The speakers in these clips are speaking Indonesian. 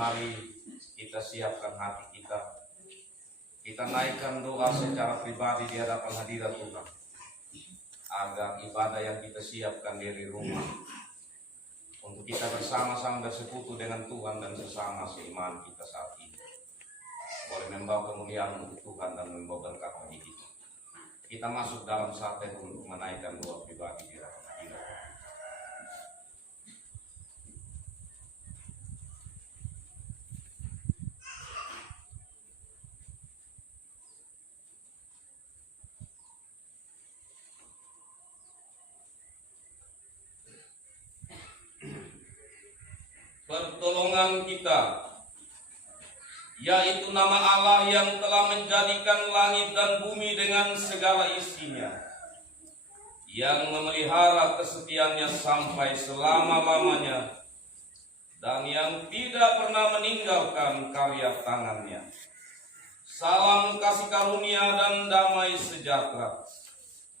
Mari kita siapkan hati kita. Kita naikkan doa secara pribadi di hadapan hadirat Tuhan, agar ibadah yang kita siapkan dari rumah untuk kita bersama-sama bersekutu dengan Tuhan dan sesama seiman kita saat ini boleh membawa kemuliaan untuk Tuhan dan membawa berkat bagi kita. Kita masuk dalam saat untuk menaikkan doa pribadi di hadapan hadirat. Pertolongan kita, yaitu nama Allah yang telah menjadikan langit dan bumi dengan segala isinya, yang memelihara kesetiaannya sampai selama-lamanya, dan yang tidak pernah meninggalkan karya tangannya. Salam kasih karunia dan damai sejahtera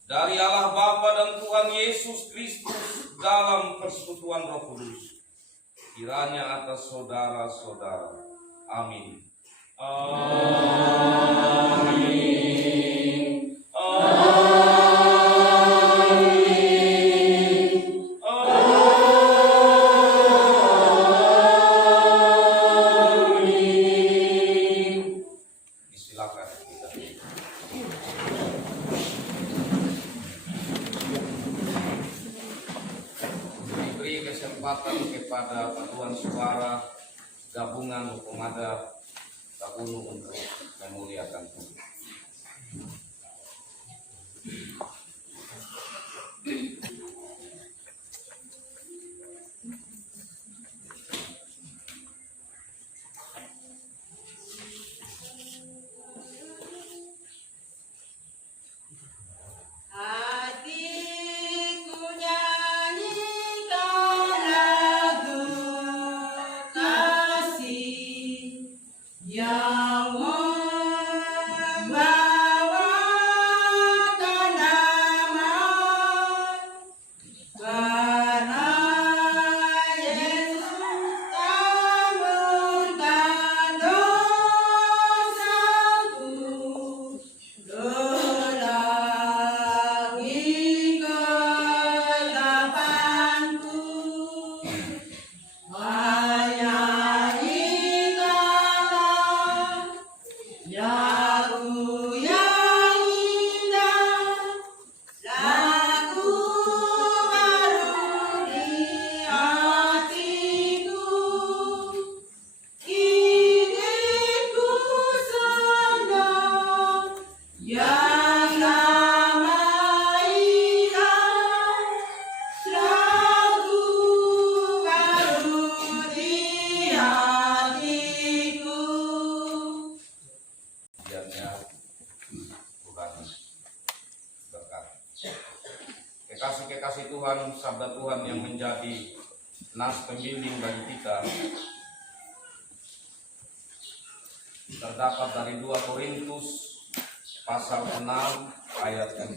dari Allah Bapa dan Tuhan Yesus Kristus dalam persekutuan Roh Kudus kiranya atas saudara-saudara. Amin. Amin. Amin. Amin. Silakan kita. Diberi kesempatan kepada paduan suara gabungan pemada Tabunu untuk memuliakan Tuhan. Yang membawa tanah Kekasih Tuhan, sabda Tuhan yang menjadi nas pembimbing bagi kita terdapat dari 2 Korintus pasal 6 ayat 14.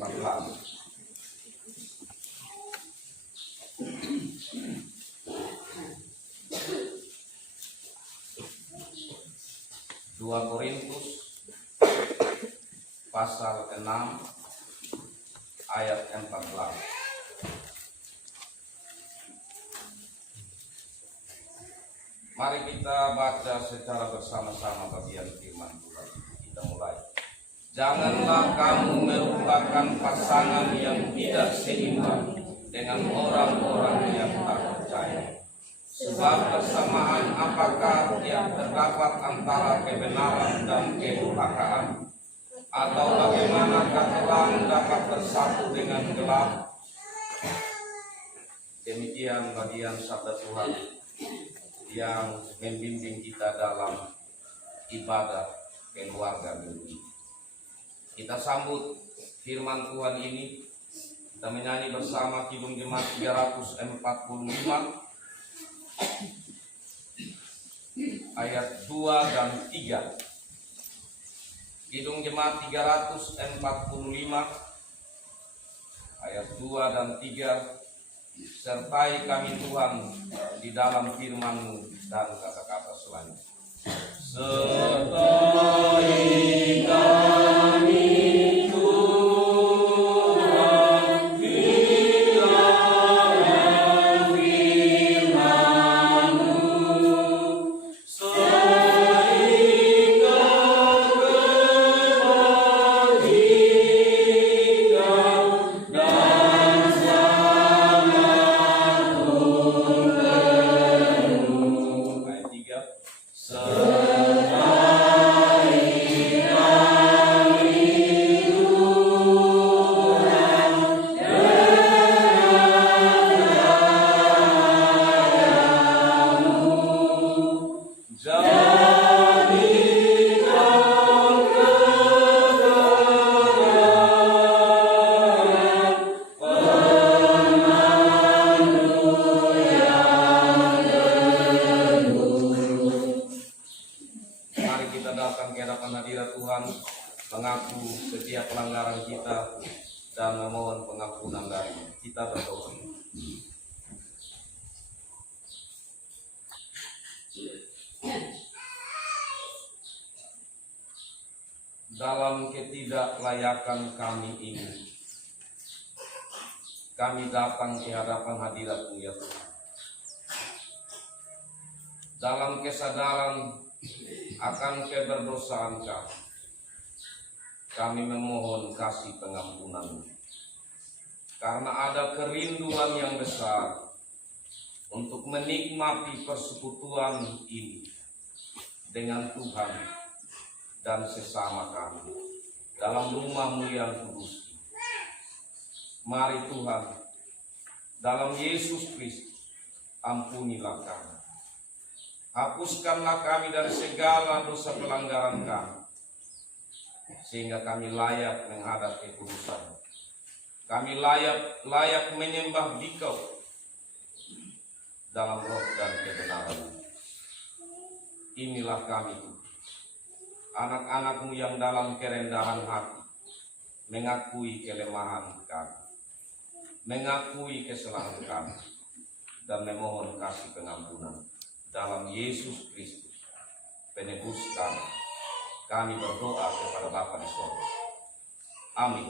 2 Korintus pasal 6 ayat 14. Mari kita baca secara bersama-sama bagian firman Tuhan. Kita mulai. Janganlah kamu merupakan pasangan yang tidak seimbang dengan orang-orang yang tak percaya. Sebab persamaan apakah yang terdapat antara kebenaran dan kedurhakaan? Atau bagaimanakah terang dapat bersatu dengan gelap? Demikian bagian sabda Tuhan yang membimbing kita dalam ibadah keluarga minggu. Kita sambut firman Tuhan ini. Kita menyanyi bersama Kidung Jemaat 345 ayat 2 dan 3. Kidung Jemaat 345 ayat 2 dan 3. Sertai kami Tuhan di dalam firman-Mu dan kata-kata selanjutnya. Sertai kami Tuhan di dalam firman-Mu, sehingga kebajikan dan ayat 3. Mari kita datang ke hadapan hadirat Tuhan, mengaku setiap pelanggaran kita dan memohon pengampunan dari kita berdoa. Dalam ketidaklayakan kami ini, kami datang ke hadapan hadirat-Mu ya Tuhan. Dalam kesadaran akan keberdosaan kami memohon kasih pengampunan-Mu. Karena ada kerinduan yang besar untuk menikmati persekutuan ini dengan Tuhan dan sesama kami dalam rumah-Mu yang kudus. Mari Tuhan, dalam Yesus Kristus, ampunilah kami. Hapuskanlah kami dari segala dosa pelanggaran kami, sehingga kami layak menghadap kekudusan. Kami layak menyembah Dikau dalam roh dan kebenaran. Inilah kami, anak-anak-Mu yang dalam kerendahan hati mengakui kelemahan kami, mengakui kesalahan kami, dan memohon kasih pengampunan. Dalam Yesus Kristus, penebus kami berdoa kepada Bapa di surga. Amin.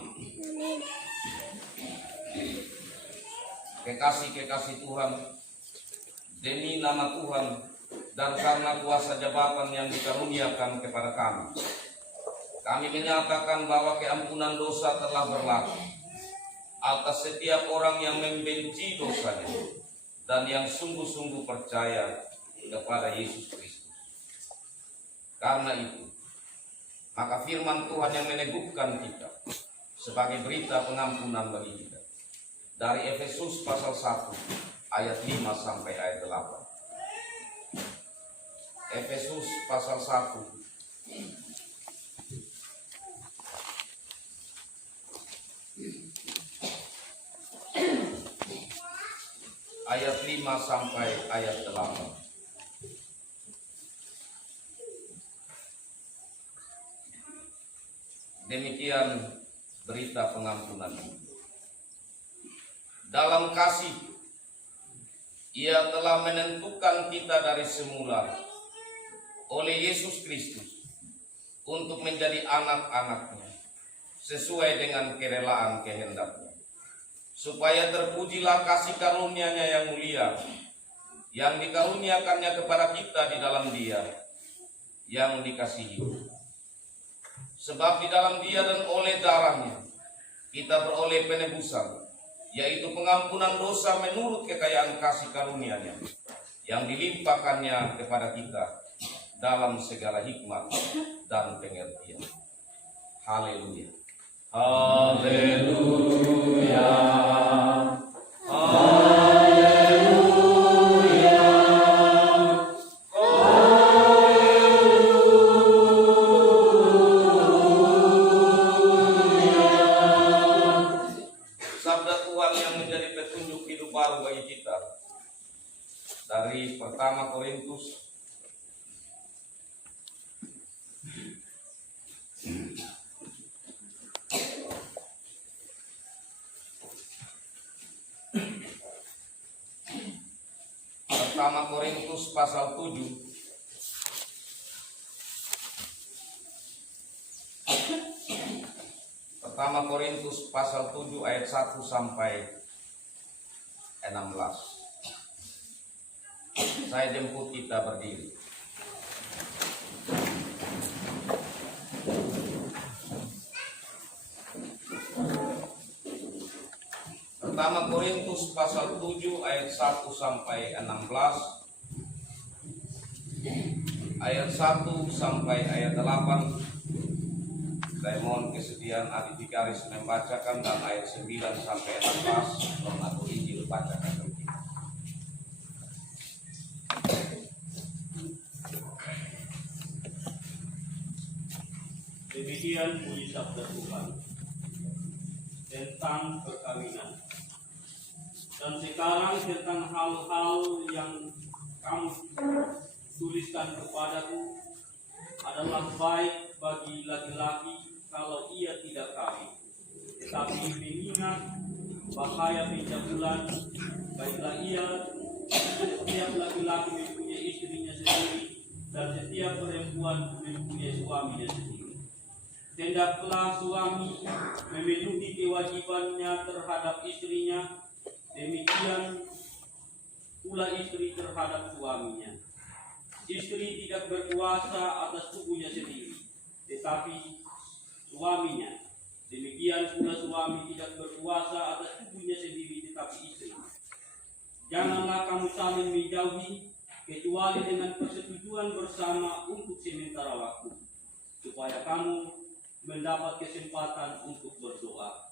Kekasih-kekasih Tuhan, demi nama Tuhan dan karena kuasa jabatan yang dikaruniakan kepada kami menyatakan bahwa keampunan dosa telah berlaku atas setiap orang yang membenci dosanya dan yang sungguh-sungguh percaya kepada Yesus Kristus. Karena itu, maka firman Tuhan yang meneguhkan kita sebagai berita pengampunan bagi kita dari Efesus pasal 1 ayat 5 sampai ayat 8. Efesus pasal 1 ayat ayat 5 sampai ayat 8. Demikian berita pengampunan. Dalam kasih, Ia telah menentukan kita dari semula oleh Yesus Kristus untuk menjadi anak-anaknya sesuai dengan kerelaan kehendak-Nya, supaya terpujilah kasih karunia-Nya yang mulia yang dikaruniakannya kepada kita di dalam Dia yang dikasihi. Sebab di dalam Dia dan oleh darah-Nya kita beroleh penebusan, yaitu pengampunan dosa menurut kekayaan kasih karunia-Nya yang dilimpahkannya kepada kita dalam segala hikmat dan pengertian. Haleluya. Haleluya. Dari pertama Korintus pasal 7 Pertama Korintus pasal 7 ayat 1 sampai 16. Saya jemput kita berdiri. Pertama Korintus pasal 7 ayat 1 sampai 16, ayat 1 sampai ayat 8. Saya mohon kesediaan adik Vikaris membacakan, dan ayat 9 sampai 16 atau Injil bacakan. Demikian bunyi sabda Tuhan tentang perkawinan. Dan sekarang tentang hal-hal yang kamu tuliskan kepadaku adalah baik bagi laki-laki kalau ia tidak kawin, tetapi mengingat bahaya pencabulan, baiklah ia setiap laki-laki mempunyai istrinya sendiri, dan setiap perempuan mempunyai suaminya sendiri. Hendaklah suami memenuhi kewajibannya terhadap istrinya, demikian pula istri terhadap suaminya. Istri tidak berkuasa atas tubuhnya sendiri, tetapi suaminya. Demikian pula suami tidak berkuasa atas tubuhnya sendiri, tetapi istri. Janganlah kamu saling menjauhi, kecuali dengan persetujuan bersama untuk sementara waktu, supaya kamu mendapat kesempatan untuk berdoa.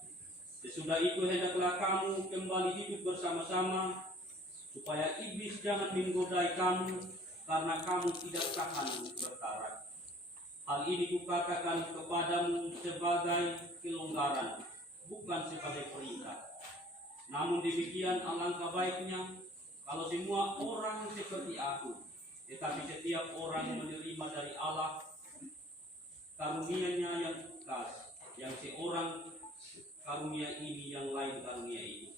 Sesudah itu hendaklah kamu kembali hidup bersama-sama, supaya iblis jangan menggodai kamu, karena kamu tidak tahan berkarat. Hal ini kukatakan kepadamu sebagai kelonggaran, bukan sebagai perintah. Namun demikian alangkah baiknya kalau semua orang seperti aku, tetapi setiap orang menerima dari Allah karunia-Nya yang khas, yang seorang karunia ini, yang lain karunia ini.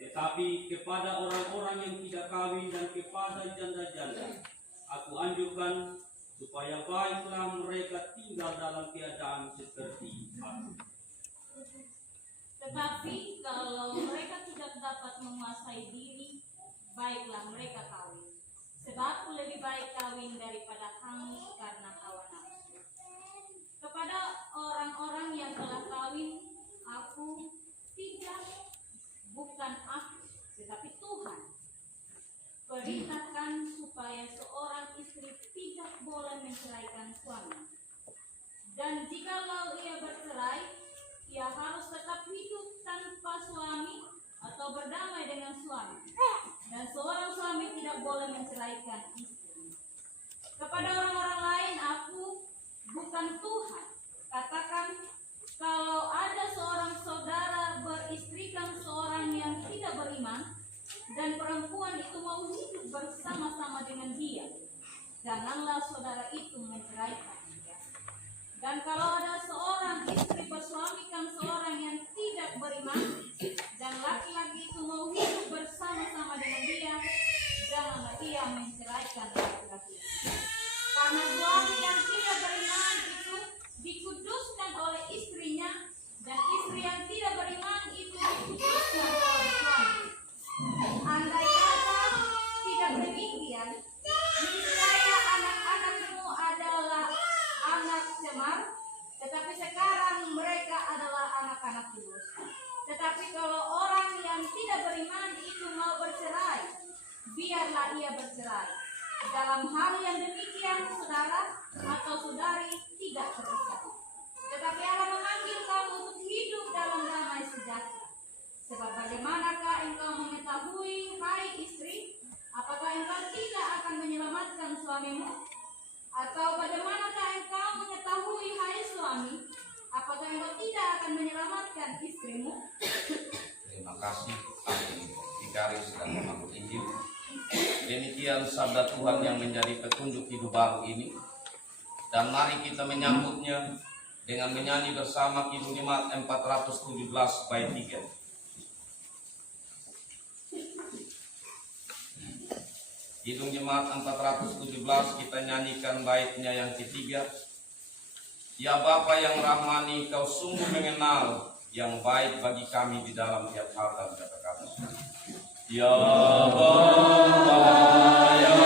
Tetapi kepada orang-orang yang tidak kawin dan kepada janda-janda, aku anjurkan supaya baiklah mereka tinggal dalam keadaan seperti aku. Tetapi kalau mereka tidak dapat menguasai diri, baiklah mereka kawin. Sebab lebih baik kawin daripada hangus karena hawa nafsu. Kepada orang-orang yang telah kawin, aku tidak, bukan aku, tetapi Tuhan, perintahkan supaya seorang istri tidak boleh menceraikan suami. Dan jikalau ia bercerai, ia harus tetap hidup tanpa suami atau berdamai dengan suami. Dan seorang suami tidak boleh menceraikan istri. Kepada orang-orang lain aku, bukan Tuhan, katakan, kalau ada seorang saudara beristrikan seorang yang tidak beriman, dan dan perempuan itu mau hidup bersama-sama dengan dia, janganlah saudara itu menceraikan dia. Dan kalau ada seorang istri bersuamikan seorang yang tidak beriman, dan laki-laki itu mau hidup bersama-sama dengan dia, janganlah ia menceraikan laki-laki itu. Karena suami yang tidak beriman itu dikuduskan oleh istrinya, dan istri yang tidak beriman itu dikuduskan oleh suami. Andai kata tidak demikian, niscaya anak-anakmu adalah anak cemar, tetapi sekarang mereka adalah anak-anak kudus. Tetapi kalau orang yang tidak beriman itu mau bercerai, biarlah ia bercerai. Dalam hal yang demikian, saudara atau saudari tidak terikat. Tetapi Allah memanggil kamu untuk hidup dalam damai sejahtera. Sebab bagaimanakah engkau mengetahui, hai istri, apakah engkau tidak akan menyelamatkan suamimu? Atau bagaimanakah engkau mengetahui, hai suami, apakah engkau tidak akan menyelamatkan istrimu? Terima kasih ahli Vikaris dan pemangku Injil. Demikian sabda Tuhan yang menjadi petunjuk hidup baru ini. Dan mari kita menyambutnya dengan menyanyi bersama Kidung Jemaat 417 bait 3. Kidung Jemaat 417 kita nyanyikan baitnya yang ketiga. Ya Bapa yang rahmani, kau sungguh mengenal yang baik bagi kami di dalam tiap hal dan kata-kata. Ya Bapa yang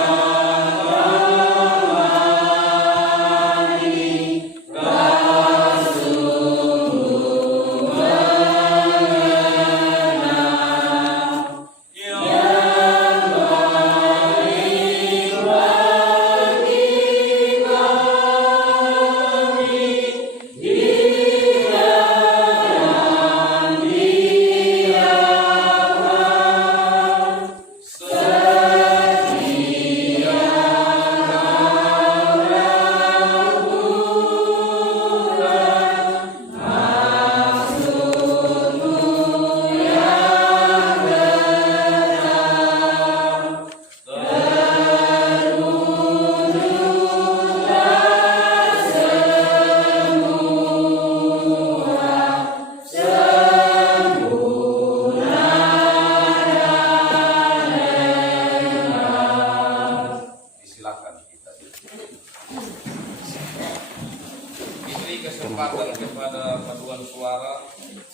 kesempatan kepada paduan suara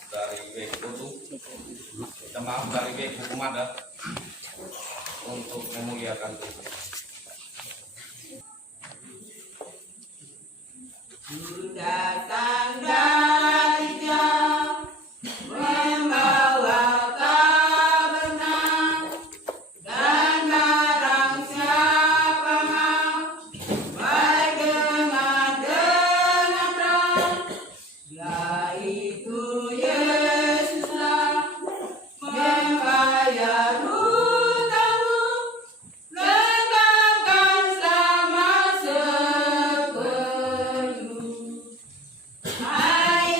dari BEK Kutu, kita maaf dari BEK Hukumada untuk memuliakan Tuhan. Datang dari jauh membawa kabar dan barang siapa mau baik dengan terang, yaitu Yesuslah membayar hutangmu, lengkapkan selamat sepenuh. Hai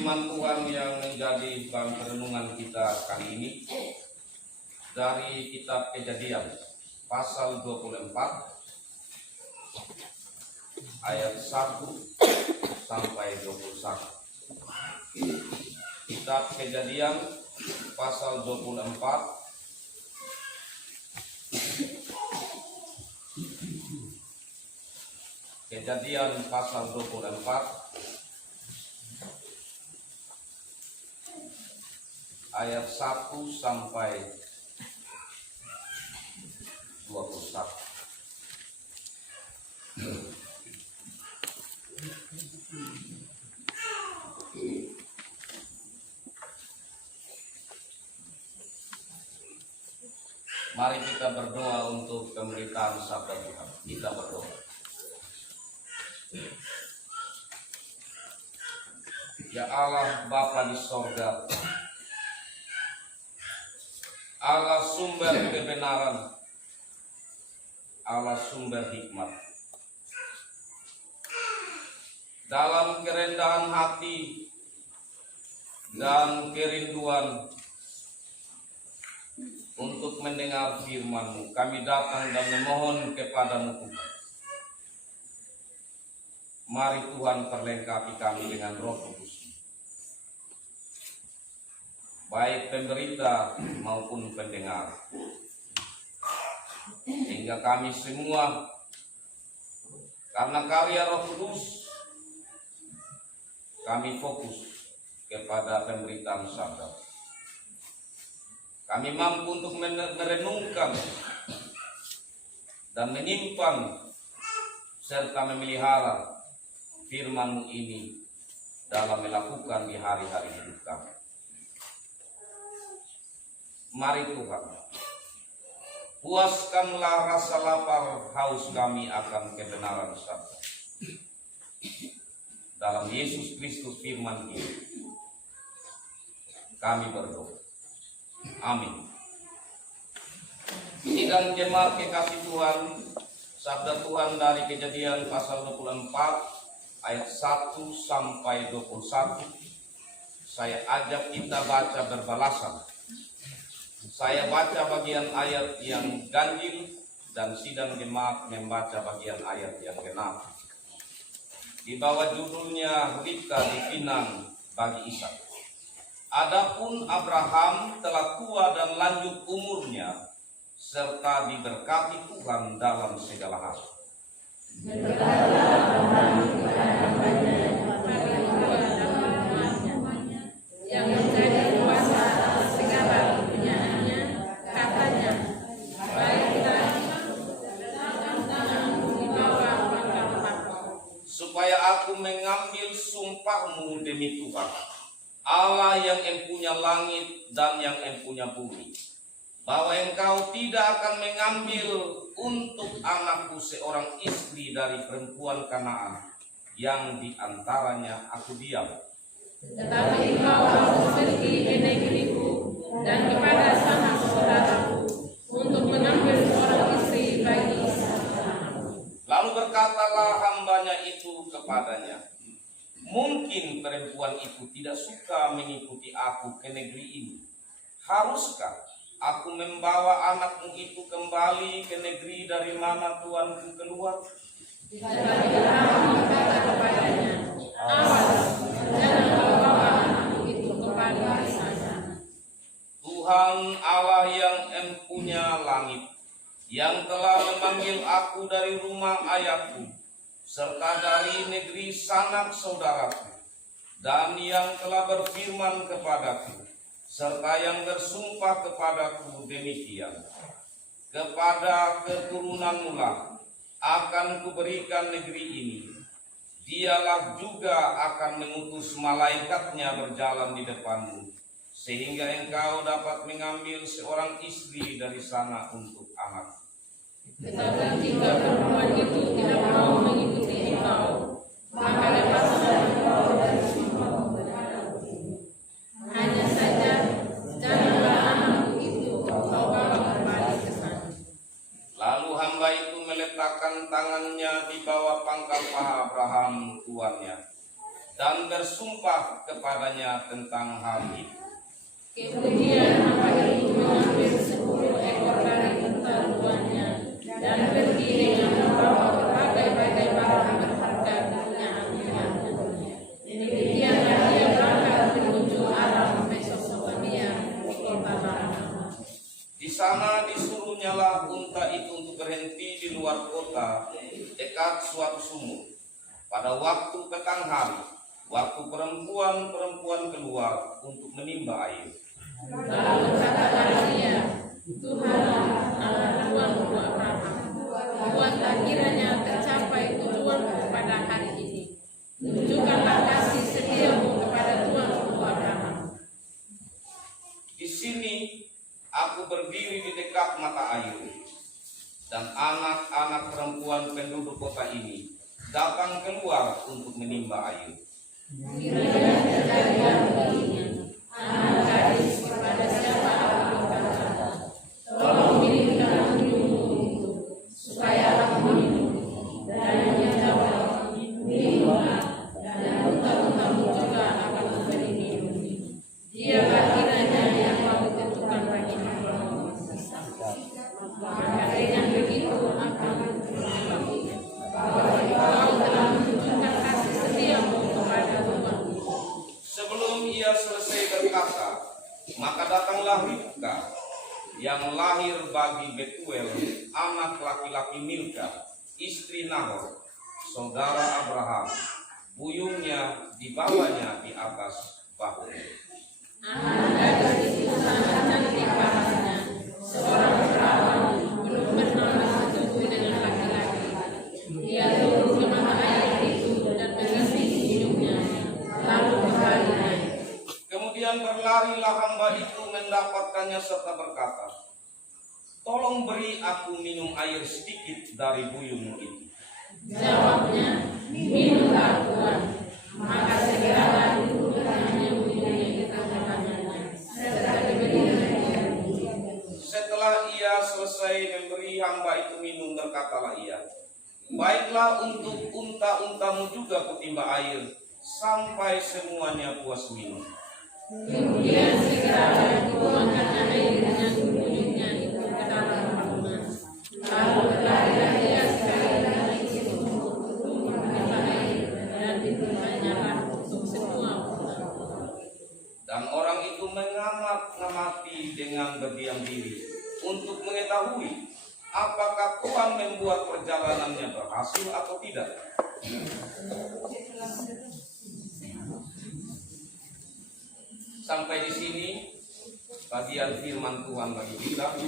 firman Tuhan yang menjadi bahan renungan kita kali ini dari kitab Kejadian pasal 24 ayat 1 sampai 21. Kitab Kejadian pasal 24 Kejadian pasal 24 ayat 1 sampai 21. Mari kita berdoa untuk pemberitaan sabda Tuhan. Kita berdoa. Ya Allah Bapa di sorga, Allah sumber kebenaran, Allah sumber hikmat. Dalam kerendahan hati dan kerinduan untuk mendengar firman-Mu, kami datang dan memohon kepada-Mu Tuhan. Mari Tuhan perlengkapi kami dengan Roh Kudus, baik pemberita maupun pendengar, hingga kami semua karena karya Roh Kudus kami fokus kepada pemberitaan sabda. Kami mampu untuk merenungkan dan menyimpan serta memelihara firman-Mu ini dalam melakukan di hari-hari hidup kami. Mari Tuhan, puaskanlah rasa lapar haus kami akan kebenaran sabda. Dalam Yesus Kristus firman ini, kami berdoa. Amin. Sidang jemaat kekasih Tuhan, sabda Tuhan dari Kejadian pasal 24 ayat 1 sampai 21. Saya ajak kita baca berbalasan. Saya baca bagian ayat yang ganjil dan sidang jemaat membaca bagian ayat yang genap. Di bawah judulnya Ribka dipinang bagi Ishak. Adapun Abraham telah tua dan lanjut umurnya, serta diberkati Tuhan dalam segala hal. Yang menjadi kuasa atas segala kepunyaannya, katanya, baiklah, di bawah pangkal paku. Supaya aku mengambil sumpahmu demi Tuhan, Allah yang empunya langit dan yang empunya bumi, bahwa engkau tidak akan mengambil untuk anakku seorang istri dari perempuan Kanaan yang diantaranya aku diam. Tetapi engkau harus pergi ke negeriku dan kepada sanak saudaraku untuk mengambil seorang istri bagi Ishak. Lalu berkatalah hambanya itu kepadanya, mungkin perempuan itu tidak suka mengikuti aku ke negeri ini. Haruskah aku membawa anakmu itu kembali ke negeri dari mana Tuanku keluar? Tetapi Abraham berkata kepadanya, awas, jangan kau bawa anakmu itu kembali ke sana. Tuhan Allah yang empunya langit, yang telah memanggil aku dari rumah ayahku, serta dari negeri sanak saudaraku, dan yang telah berfirman kepadaku, serta yang bersumpah kepadaku demikian, kepada keturunanmu lah akan kuberikan negeri ini. Dialah juga akan mengutus malaikatnya berjalan di depanmu, sehingga engkau dapat mengambil seorang istri dari sana untuk anak. Tetapi jika perempuan itu tidak mau mengikuti engkau, maka lepaslah engkau dari sumpahmu kepadaku. Hanya saja, janganlah anakmu itu kau bawa kembali ke sana. Lalu hamba itu meletakkan tangannya di bawah pangkal paha Abraham tuannya, dan bersumpah kepadanya tentang hal itu. Kemudian hamba itu mengambil 10 ekor dari unta tuannya dan pergi dengan membawa berbagai barang berharga punya. Demikianlah dia berangkat menuju arah Mesopotamia, kota Rama. Di sana disuruhnyalah unta itu untuk berhenti di luar kota dekat suatu sumur. Pada waktu petang hari, waktu perempuan-perempuan keluar untuk menimba air. Lalu katakanlah dia, Tuhan Allah Tuanku Abraham, buatlah kiranya tercapai tujuanku pada hari ini. Tunjukkanlah kasih setiamu kepada Tuanku Abraham. Di sini aku berdiri di dekat mata air, dan anak-anak perempuan penduduk kota ini datang keluar untuk menimba air. Kiranya terjadi begini, anak gadis kepada siapa aku berkata, tolong kirimkan minummu itu, supaya aku minum. Dan dia jawab, minumlah, dan unta-untamu juga akan memberi minum. Dialah kiranya yang mau ditentukan bagi hamba-Mu. Maka dengan begitu akan mengetahui bahwa Engkau telah menunjukkan kasih setiamu kepada Tuhanku. Sebelum ia selesai berkata, maka datanglah Ribka yang lahir bagi Betuel, anak laki-laki Milka, istri Nahor, saudara Abraham. Buyungnya dibawanya di atas bahunya. Anak gadis itu sangat cantik parasnya. Seorang perawan belum pernah bersetubuh dengan laki-laki. Dia turun ke mata air itu dan mengambil minumnya, lalu kembali naik. Kemudian berlarilah hamba itu mendapatkannya serta berkata, tolong beri aku minum air sedikit dari buyungmu itu. Jawabnya, minumlah Tuhan. Maka segeralah diturunkannya buyungnya di tangan-tangannya, serta diberikan dia minum. Setelah ia selesai memberi hamba itu minum, berkatalah ia, baiklah, untuk unta-untamu juga kutimba air sampai semuanya puas minum. Kemudian segera dituangkannya air dengan buyungnya itu ke dalam pakungan. Lalu berlarilah dia sekali lagi ke sumur menimba air dan ditimbanya untuk semua unta. Dan orang itu mengamati dengan berdiam diri untuk mengetahui apakah Tuhan membuat perjalanannya berhasil atau tidak. Sampai di sini bagian firman Tuhan bagi kita.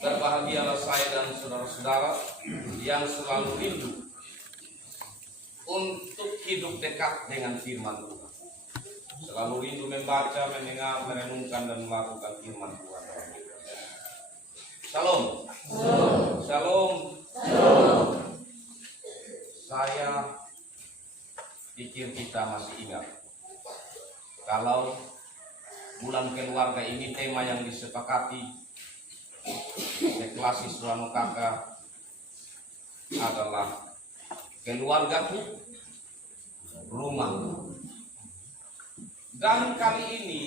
Berbahagialah saya dan saudara-saudara yang selalu rindu untuk hidup dekat dengan firman Tuhan. Selalu rindu membaca, mendengar, merenungkan dan melakukan firman Tuhan. Shalom. Shalom. Saya pikir kita masih ingat kalau bulan keluarga ini tema yang disepakati Seklasi Surano Kakak adalah keluargaku, rumah. Dan kali ini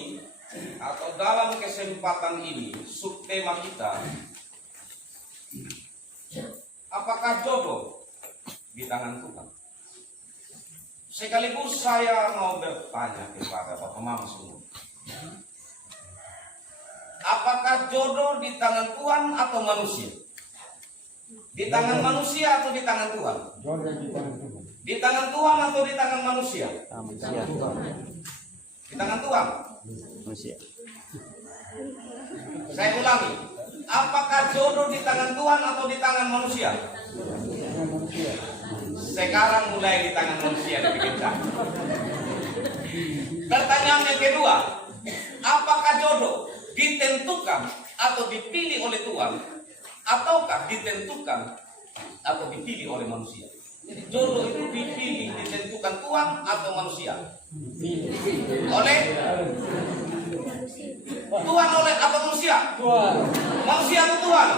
atau dalam kesempatan ini subtema kita, apakah jodoh di tangan Tuhan? Sekaligus saya mau bertanya kepada Bapak Mama semua, apakah jodoh di tangan Tuhan atau manusia? Di tangan manusia atau di tangan Tuhan? Di tangan Tuhan atau di tangan manusia? Di tangan Tuhan. Saya ulangi, apakah jodoh di tangan Tuhan atau di tangan manusia? Sekarang mulai di tangan manusia dipikirkan. Pertanyaan yang kedua, apakah jodoh ditentukan atau dipilih oleh Tuhan, ataukah ditentukan atau dipilih oleh manusia? Jadi jodoh itu dipilih, ditentukan Tuhan atau manusia? Oleh Tuhan oleh atau manusia? Tuhan. Manusia atau Tuhan?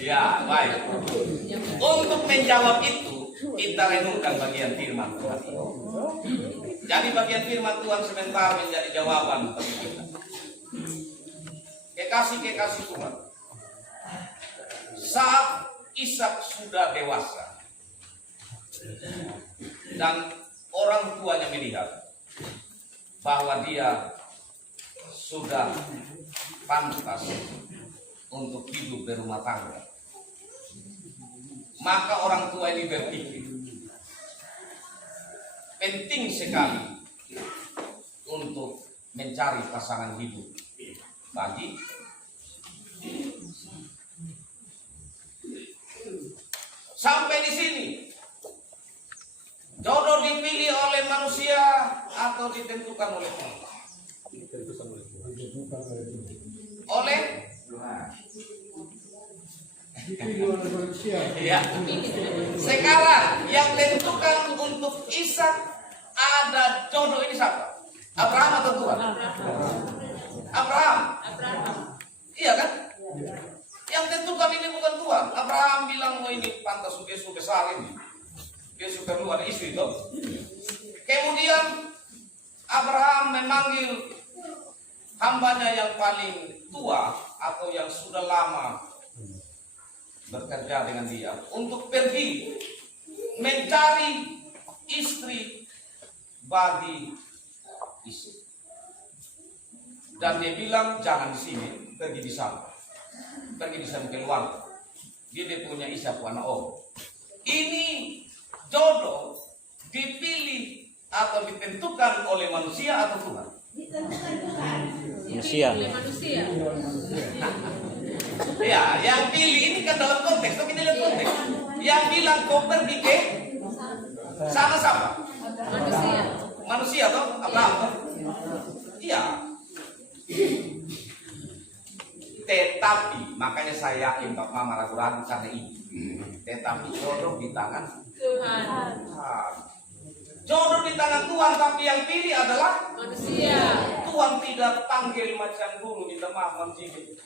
Ya, baik. Untuk menjawab itu, kita renungkan bagian firman Tuhan ini. Jadi bagian firman Tuhan sebentar menjadi jawaban bagi kita. Kekasih-kekasih Tuhan, saat Ishak sudah dewasa dan orang tuanya melihat bahwa dia sudah pantas untuk hidup berumah tangga, maka orang tua ini berpikir penting sekali untuk mencari pasangan hidup bagi sampai di sini. Jodoh dipilih oleh manusia atau ditentukan oleh Tuhan? Oleh ya. Sekarang yang tentukan untuk Ishak ada jodoh ini siapa? Abraham atau Tuhan? Abraham. Iya kan? Yang tentukan ini bukan Tuhan. Abraham bilang, oh ini pantas dia suka besar ini. Dia suka lu ada istri toh. Kemudian Abraham memanggil hambanya yang paling tua atau yang sudah lama bekerja dengan dia untuk pergi mencari istri bagi Ishak. Dan dia bilang jangan di sini, pergi di sana. Pergi di sana keluar. Dia punya Ishak anak om. Ini jodoh dipilih atau ditentukan oleh manusia atau Tuhan? Ditentukan Tuhan. Manusia. Manusia. Ya, yang pilih ini kan dalam konteks, tapi dalam konteks. Yang bilang kau pergi ke sana siapa? Manusia. Manusia toh? Abraham toh? Iya. Tetapi makanya saya yakin Pak Mama ragu-ragu karena ini. Tetapi jodoh di tangan Tuhan. Tuhan. Jodoh di tangan Tuhan, tapi yang pilih adalah Manusia. Tuhan tidak panggil macam dulu minta maaf Mam Jimmy.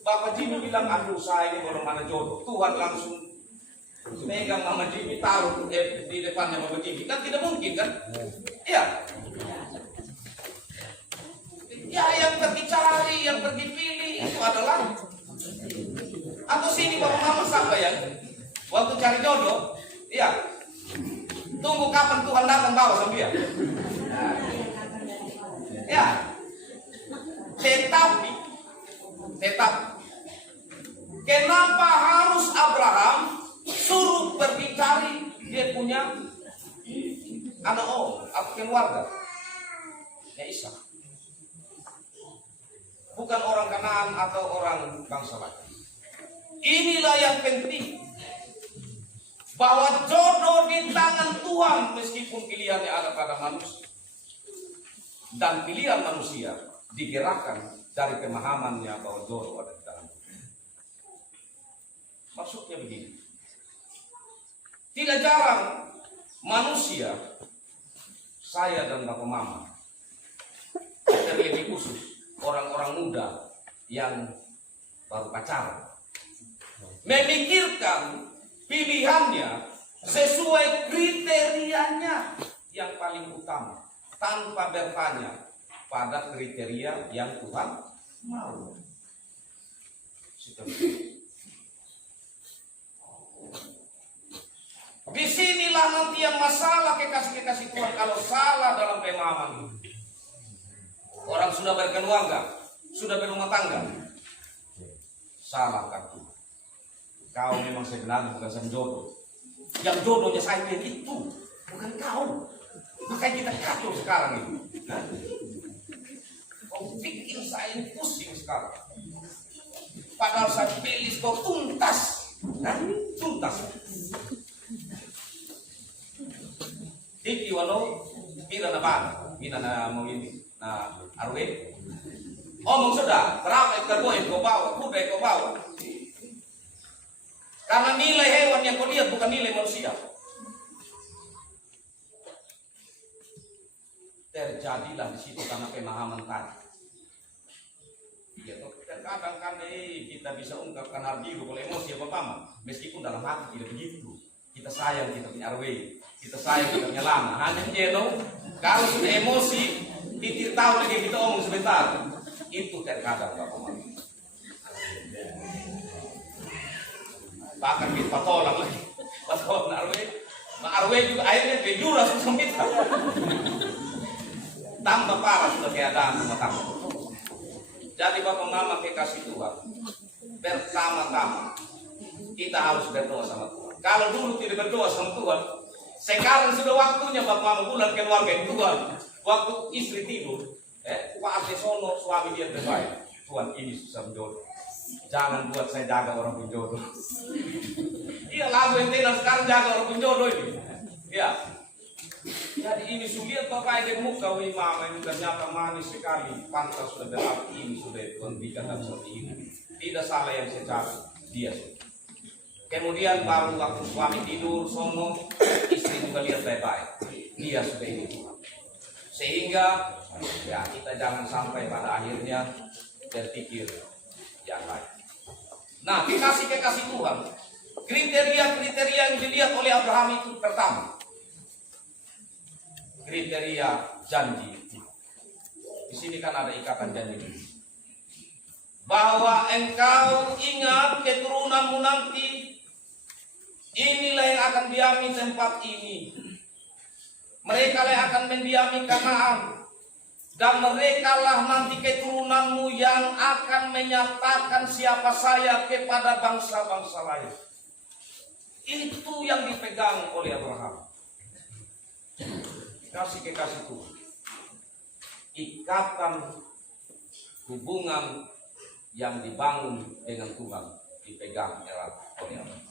Bapak Jimmy bilang, aduh saya ini belum ada jodoh. Tuhan langsung megang Mama Jimmy, taruh di depannya Bapak Jimmy. Kan tidak mungkin kan? Iya. Ya yang pergi cari, yang pergi pilih itu adalah atau sini Bapak Mama siapa ya? Waktu cari jodoh, iya. Tunggu kapan Tuhan datang bawa sama dia. Ya. Tetapi kenapa harus Abraham suruh pergi cari dia punya anak atau keluarga? Ya Ishak. Bukan orang Kanaan atau orang bangsa lain. Inilah yang penting. Bahwa jodoh di tangan Tuhan meskipun pilihannya ada pada manusia. Dan pilihan manusia digerakkan dari pemahamannya bahwa jodoh ada di tangan Tuhan. Maksudnya begini. Tidak jarang manusia, saya dan Bapak Mama, terlebih khusus orang-orang muda yang baru pacaran, memikirkan pilihannya sesuai kriterianya yang paling utama tanpa bertanya pada kriteria yang Tuhan mau. Disinilah nanti yang masalah kekasih-kekasih Tuhan kalau salah dalam pemahaman itu. Orang sudah berkeluarga, sudah berumah tangga, salahkan Tuhan. Kau memang sebenarnya bukan sang jodoh. Yang jodohnya saya itu, bukan kau. Makanya kita kacau sekarang ini. Kau bikin saya ini pusing sekarang. Padahal saya pilih kau tuntas. Tuntas. Tiki walau kira na ba? Kira na mau ini. Nah, arwe. Omong sudah, berapa ekor buah kau bawa, kuda kau bawa. Karena nilai hewan yang kau lihat bukan nilai manusia. Terjadilah di situ karena pemahaman tadi. Ya, kadang-kadang kita bisa ungkapkan hal biru oleh emosi apa meskipun dalam hati tidak begitu. kita sayang kita punya RW, kita sayang kita punya lama. Hanya jeno, kalau sudah emosi, titik tahu lagi kita omong sebentar. Itu terkadang Bapak Mama. Bahkan kita tolak lagi, patolak RW. RW juga akhirnya kejuras sama kita. Tambah parah sudah keadaan rumah tangga. Jadi Bapak Mama kekasih Tuhan, pertama-tama kita harus berdoa sama Tuhan. Kalau dulu tidak berdoa sama Tuhan, sekarang sudah waktunya Bapak Mama pulang keluarga Tuhan. Waktu istri tidur, waktu sono suami dia terbaik. Tuhan ini susah menjodoh. Jangan buat saya jaga orang penjodoh. Iya lagu yang tidak sekarang jaga orang penjodoh ini. Ya. Jadi ini sulit pakai di muka mama ini ternyata manis sekali. Pantas sudah berarti ini sudah Tuhan dikatakan seperti ini. Tidak salah yang saya cari. Dia. Kemudian baru waktu suami tidur sono, istri juga lihat baik-baik. Dia sudah ini Tuhan. Sehingga ya kita jangan sampai pada akhirnya berpikir yang lain. Nah, kekasih Tuhan, kriteria-kriteria yang dilihat oleh Abraham itu pertama, kriteria janji. Di sini kan ada ikatan janji. Bahwa engkau ingat keturunanmu nanti, inilah yang akan diami tempat ini. Mereka yang akan mendiami Kanaan, dan merekalah nanti keturunanmu yang akan menyatakan siapa saya kepada bangsa-bangsa lain. Itu yang dipegang oleh Abraham. Kekasih Tuhan, ikatan hubungan yang dibangun dengan Tuhan dipegang erat oleh Abraham.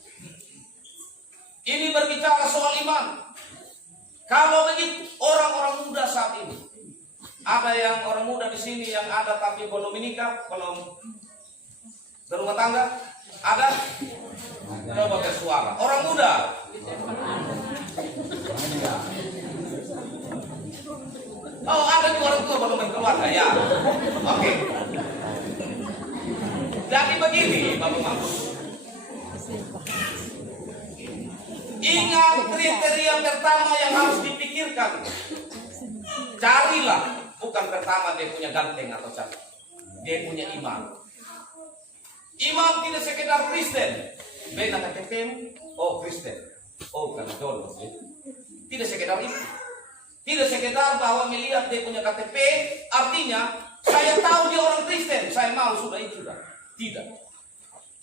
Ini berbicara soal iman. Kalau begitu orang-orang muda saat ini, ada yang orang muda di sini yang ada tapi belum menikah, belum berumah tangga, ada? Coba bersuara. Orang muda. Oh, ada juga orang tua belum berkeluarga ya. Oke. Jadi begini, Bapak Mama. Ingat kriteria pertama yang harus dipikirkan. Carilah, bukan pertama dia punya ganteng atau cantik. Dia punya iman. Iman tidak sekedar Kristen. Beda KTP, oh Kristen. Oh karena jodoh. Tidak sekedar itu. Tidak sekedar bahwa melihat dia punya KTP, artinya saya tahu dia orang Kristen, saya mau sudah itu dah. Tidak.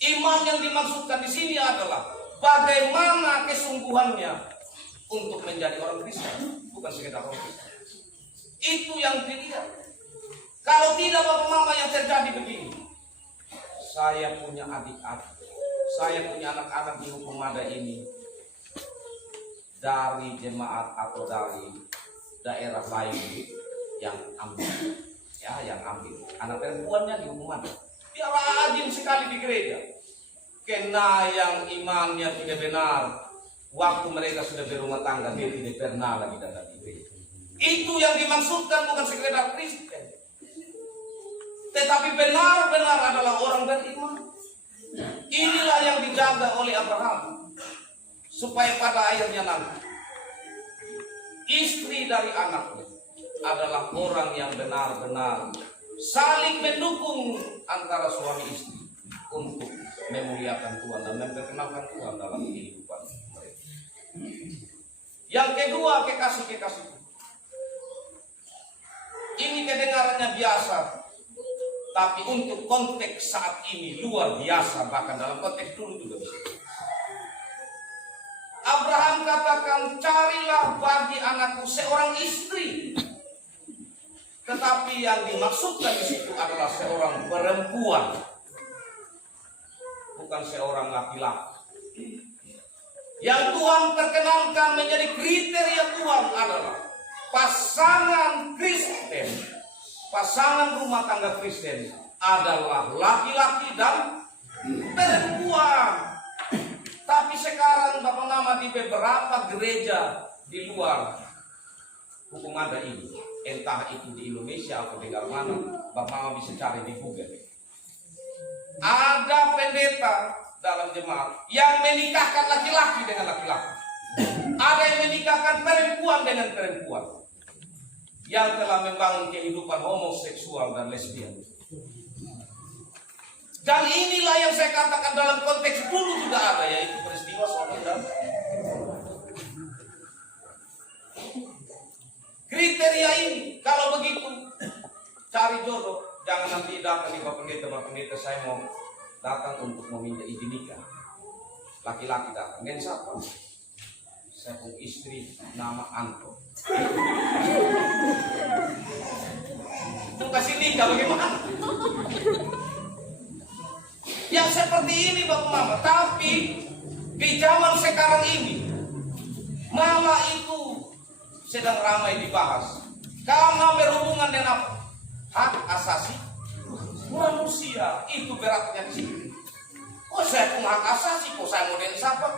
Iman yang dimaksudkan di sini adalah bagaimana kesungguhannya untuk menjadi orang Kristen, bukan sekedar orang Kristen. Itu yang dilihat. Kalau tidak Bapak Mama yang terjadi begini. Saya punya adik-adik, saya punya anak-anak di hukum ada ini dari jemaat atau dari daerah lain yang ambil, ya yang ambil. Anak perempuannya di hukum ada. Dia rajin sekali di gereja. Kena yang imannya tidak benar, waktu mereka sudah berumah tangga dia tidak pernah lagi datang di gereja. Itu yang dimaksudkan bukan sekedar Kristen, tetapi benar-benar adalah orang beriman. Inilah yang dijaga oleh Abraham, supaya pada akhirnya nanti istri dari anaknya adalah orang yang benar-benar saling mendukung antara suami istri untuk memuliakan Tuhan dan memperkenalkan Tuhan dalam kehidupan mereka. Yang kedua, kekasih-kekasih. Ini kedengarannya biasa, tapi untuk konteks saat ini luar biasa, bahkan dalam konteks dulu juga bisa. Abraham katakan, carilah bagi anakku seorang istri. Tetapi yang dimaksudkan di situ adalah seorang perempuan, bukan seorang laki-laki. Yang Tuhan perkenankan menjadi kriteria Tuhan adalah pasangan Kristen, pasangan rumah tangga Kristen adalah laki-laki dan perempuan. Tapi sekarang Bapak Mama di beberapa gereja di luar hukum ada ini, entah itu di Indonesia atau di mana, Bapak Mama bisa cari di Google. Ada pendeta dalam jemaat yang menikahkan laki-laki dengan laki-laki. Ada yang menikahkan perempuan dengan perempuan yang telah membangun kehidupan homoseksual dan lesbian. Dan inilah yang saya katakan dalam konteks dulu juga ada, yaitu peristiwa Sodom dan kriteria ini. Kalau begitu cari jodoh, jangan nanti datang di Bapak Pendeta, saya mau datang untuk meminta izin nikah. Laki-laki datang, dan siapa? Saya punya istri nama Anto. Mau kasih nikah bagaimana? Yang seperti ini Bapak Mama. Tapi di zaman sekarang ini, Mama itu sedang ramai dibahas karena berhubungan dengan apa? Hak asasi manusia. Itu beratnya di sini. Oh, saya punya hak asasi, kok saya model siapa?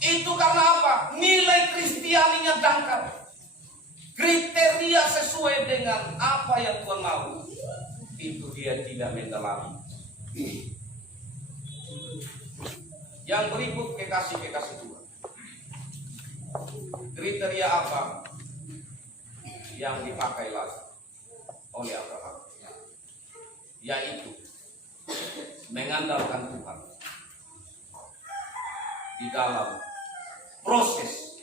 Itu karena apa? Nilai Kristianinya dangkal. Kriteria sesuai dengan apa yang Tuhan mau, itu dia tidak mendalami. Yang berikut kekasih-kekasih Tuhan. Kriteria apa yang dipakai lagi oleh Abraham? Yaitu mengandalkan Tuhan di dalam proses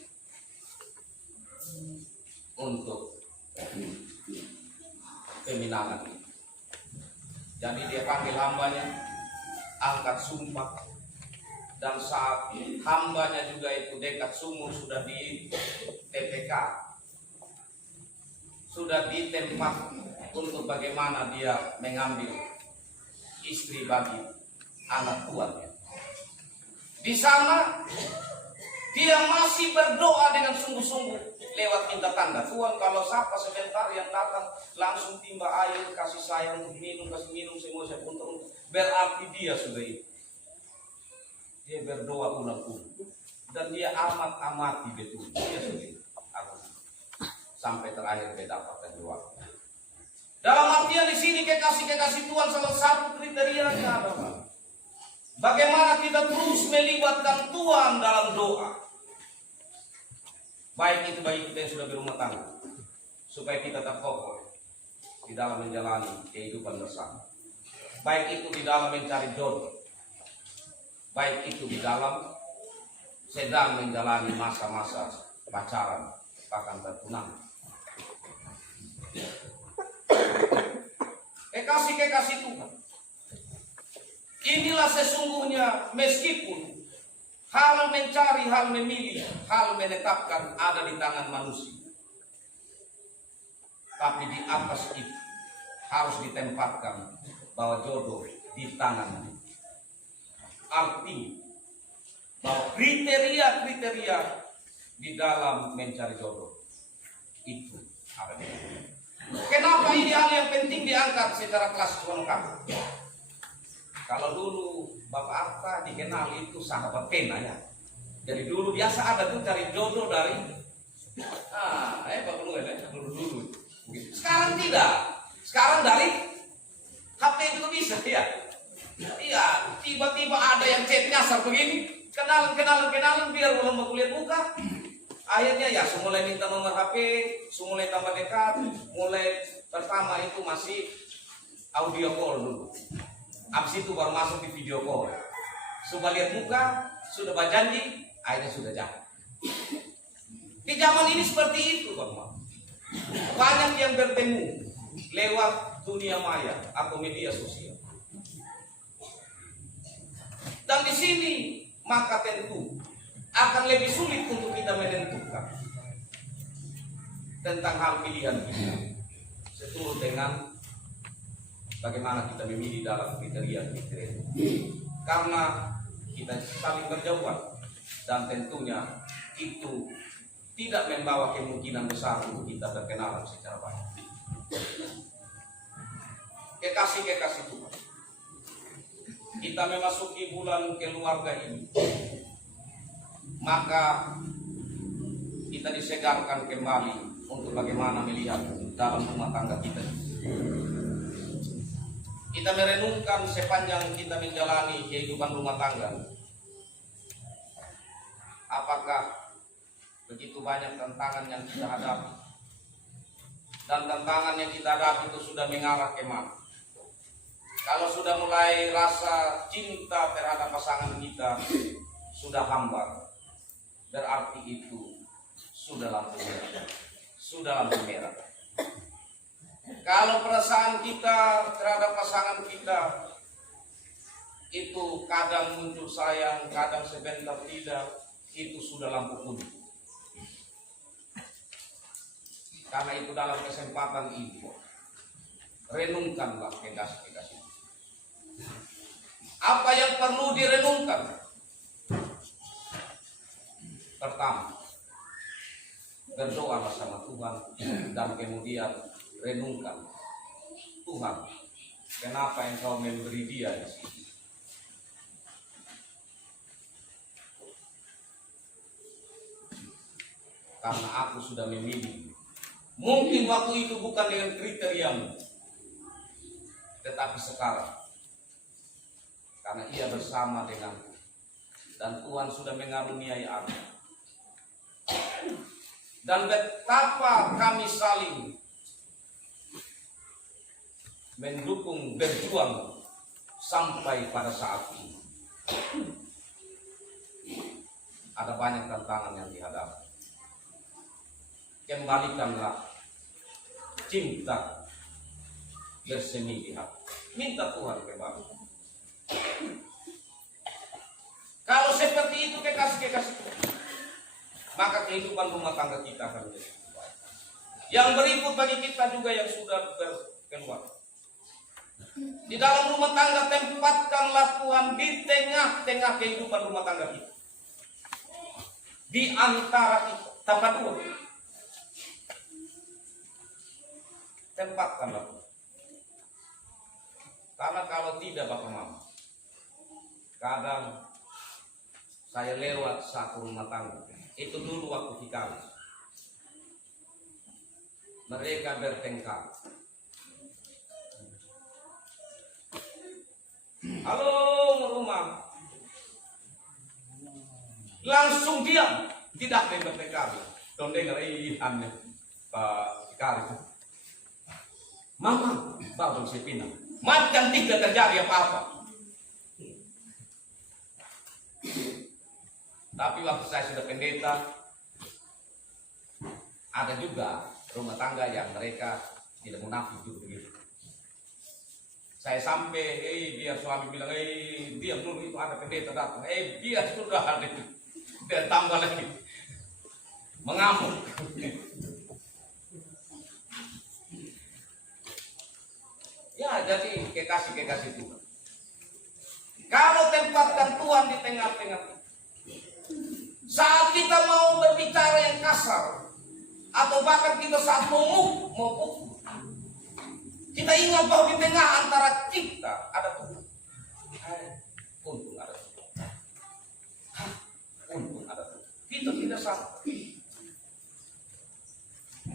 untuk peminangan. Jadi dia panggil hambanya, angkat sumpah, dan saat hambanya juga itu dekat sumur, sudah di TPK, sudah di tempat untuk bagaimana dia mengambil istri bagi anak tuannya. Di sana dia masih berdoa dengan sungguh-sungguh lewat minta tanda. Tuhan, kalau siapa sebentar yang datang langsung timba air, kasih saya untuk minum, kasih minum semua saya untuk. Berarti dia sudah itu. Dia berdoa ulang-ulang dan dia amat-amati betul. Dia sudah sampai terakhir dia dapatkan doa. Dalam artian di sini kekasih-kekasih Tuhan, salah satu kriterianya adalah bagaimana kita terus melibatkan Tuhan dalam doa. Baik itu bagi kita yang sudah berumah tangga, supaya kita tetap kokoh di dalam menjalani kehidupan bersama. Baik itu di dalam mencari jodoh, baik itu di dalam sedang menjalani masa-masa pacaran, bahkan bertunangan. Kekasih-kekasih Tuhan, inilah sesungguhnya meskipun hal mencari, hal memilih, hal menetapkan ada di tangan manusia, tapi di atas itu harus ditempatkan bahwa jodoh di tangan. Artinya bahwa kriteria-kriteria di dalam mencari jodoh itu ada. Kenapa ini hal yang penting diangkat secara kelas lengkap? Kalau dulu Bapak Arta dikenal itu sahabat pena ya. Jadi dulu biasa ada tuh cari jodoh dari Bapak dulu. Sekarang tidak. Sekarang dari HP itu bisa ya. Iya, tiba-tiba ada yang chat nyasar begini, kenalan biar belum mau lihat muka. Akhirnya ya mulai minta nomor HP, mulai tambah dekat, mulai pertama itu masih audio call dulu. Abis itu baru masuk di video call. Sudah lihat muka, sudah berjanji, akhirnya sudah jalan. Di zaman ini seperti itu, Bapak. Banyak yang bertemu lewat dunia maya atau media sosial. Dan di sini maka tentu akan lebih sulit untuk kita menentukan tentang hal pilihan kita seturut dengan bagaimana kita memilih dalam kriteria-kriteria, karena kita saling berjauhan dan tentunya itu tidak membawa kemungkinan besar untuk kita berkenalan secara baik. Kekasih-kekasih Tuhan, kita memasuki bulan keluarga ini, maka kita disegarkan kembali untuk bagaimana melihat dalam rumah tangga kita. kita merenungkan sepanjang kita menjalani kehidupan rumah tangga, apakah begitu banyak tantangan yang kita hadapi, dan tantangan yang kita hadapi itu sudah mengarah kemana? Kalau sudah mulai rasa cinta terhadap pasangan kita sudah hambar, berarti itu sudah lampu merah. Sudah lampu merah. Kalau perasaan kita terhadap pasangan kita itu kadang muncul sayang, kadang sebentar tidak, itu sudah lampu kuning. Karena itu dalam kesempatan ini, renungkanlah kekasih-kekasih. Apa yang perlu direnungkan? Pertama, berdoalah sama Tuhan, dan kemudian renungkan, Tuhan, kenapa Engkau memberi dia di sini? Karena aku sudah memilih. Mungkin waktu itu bukan dengan kriteriamu, tetapi sekarang karena ia bersama denganku dan Tuhan sudah mengaruniai aku. Dan betapa kami saling mendukung, berjuang sampai pada saat ini. Ada banyak tantangan yang dihadapi. Kembalikanlah cinta bersemi di hati. Minta Tuhan kembali. Kalau seperti itu kekasih-kekasih, maka kehidupan rumah tangga kita akan menjadi baik. Yang berikut bagi kita juga yang sudah berkeluar. Di dalam rumah tangga tempatkanlah Tuhan di tengah-tengah kehidupan rumah tangga kita. Di antara kita, tanpa dua. Tempatkanlah Tuhan. Karena kalau tidak Bapak Mama, kadang saya lewat satu rumah tangga. Itu dulu waktu vikari. Mereka bertengkar. Halo rumah. Langsung diam. Tidak bertengkar. Don't dengar aneh Pak vikari. Mama, babang sepina. Macam tidak terjadi apa-apa. Tapi waktu saya sudah pendeta, ada juga rumah tangga yang mereka tidak munafik juga begitu. Saya sampai, biar suami bilang, diam dulu itu ada pendeta datang. Biar sudah ada itu. Biar tambah lagi. Mengamuk. Ya, jadi kekasih-kekasih Tuhan. Kalau tempatkan Tuhan di tengah-tengah, saat kita mau berbicara yang kasar, atau bahkan kita saat mau pukul, kita ingat bahwa di tengah antara kita ada Tuhan. Untung ada Tuhan. Untung ada Tuhan. Kita tidak salah.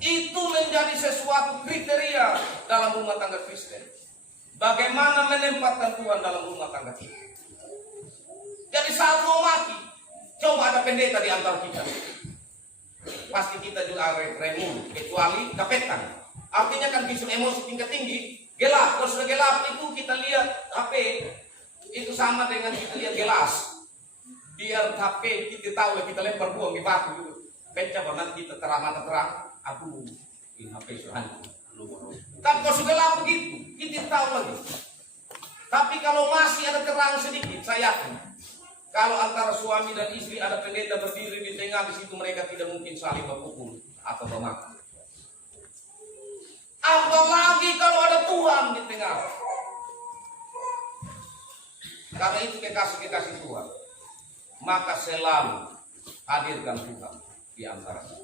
Itu menjadi sesuatu kriteria dalam rumah tangga Kristen. Bagaimana menempatkan Tuhan dalam rumah tangga kita. Jadi saat mau mati, coba ada pendeta di antara kita. Pasti kita juga remuk, kecuali kapetan. Artinya kan bisa emosi tingkat tinggi, gelap. Kalau sudah gelap itu kita lihat HP, itu sama dengan kita lihat gelas. Biar HP kita tahu, kita lempar buang di batu dulu. Pecah nanti kita terang. Aduh, ini HP sudah hancur. Tapi kalau sudah gelap begitu, kita tahu lagi. Tapi kalau masih ada terang sedikit, saya yakin kalau antara suami dan istri ada pendeta berdiri di tengah, di situ mereka tidak mungkin saling berpukul atau bermakan. Apalagi kalau ada Tuhan di tengah. Karena itu kekasih-kekasih Tuhan, maka selalu hadirkan Tuhan di antara kita.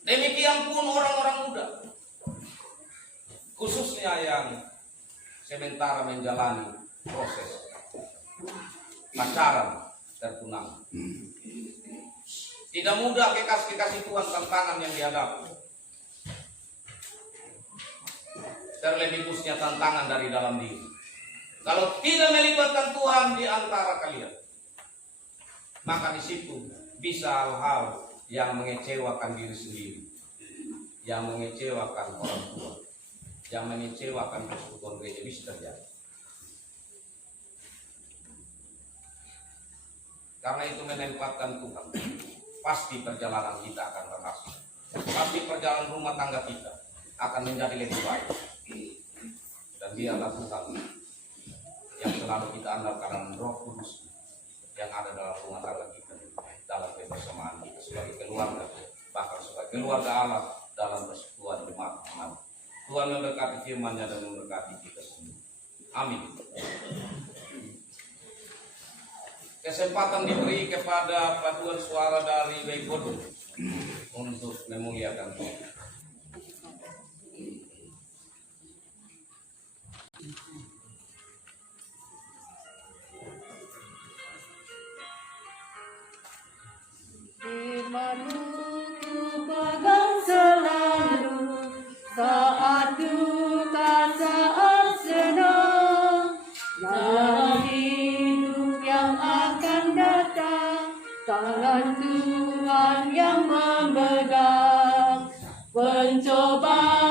Demikian pun orang-orang muda, khususnya yang sementara menjalani proses pacaran dan tunangan. Tidak mudah kekasih-kekasih Tuhan tantangan yang dihadapi. terlebih khususnya tantangan dari dalam diri. Kalau tidak melibatkan Tuhan di antara kalian, maka di situ bisa hal-hal yang mengecewakan diri sendiri, yang mengecewakan orang tua, yang mengecewakan persekutuan gereja bisa terjadi. Karena itu menempatkan Tuhan, pasti perjalanan kita akan berhasil. Pasti perjalanan rumah tangga kita akan menjadi lebih baik. Dan Dialah Tuhan yang selalu kita andalkan dalam Roh Kudus yang ada dalam rumah tangga kita, dalam kebersamaan kita sebagai keluarga, bahkan sebagai keluarga Allah dalam persekutuan jemaat Tuhan. Tuhan memberkati firman-Nya dan memberkati kita semua. Amin. Kesempatan diberi kepada paduan suara dari Weibodo untuk memuliakan Tuhan. Firman-Mu ku pegang selalu, saat duka, saat senang, dalam hidup yang akan datang, tangan Tuhan yang memegang. Pencobaan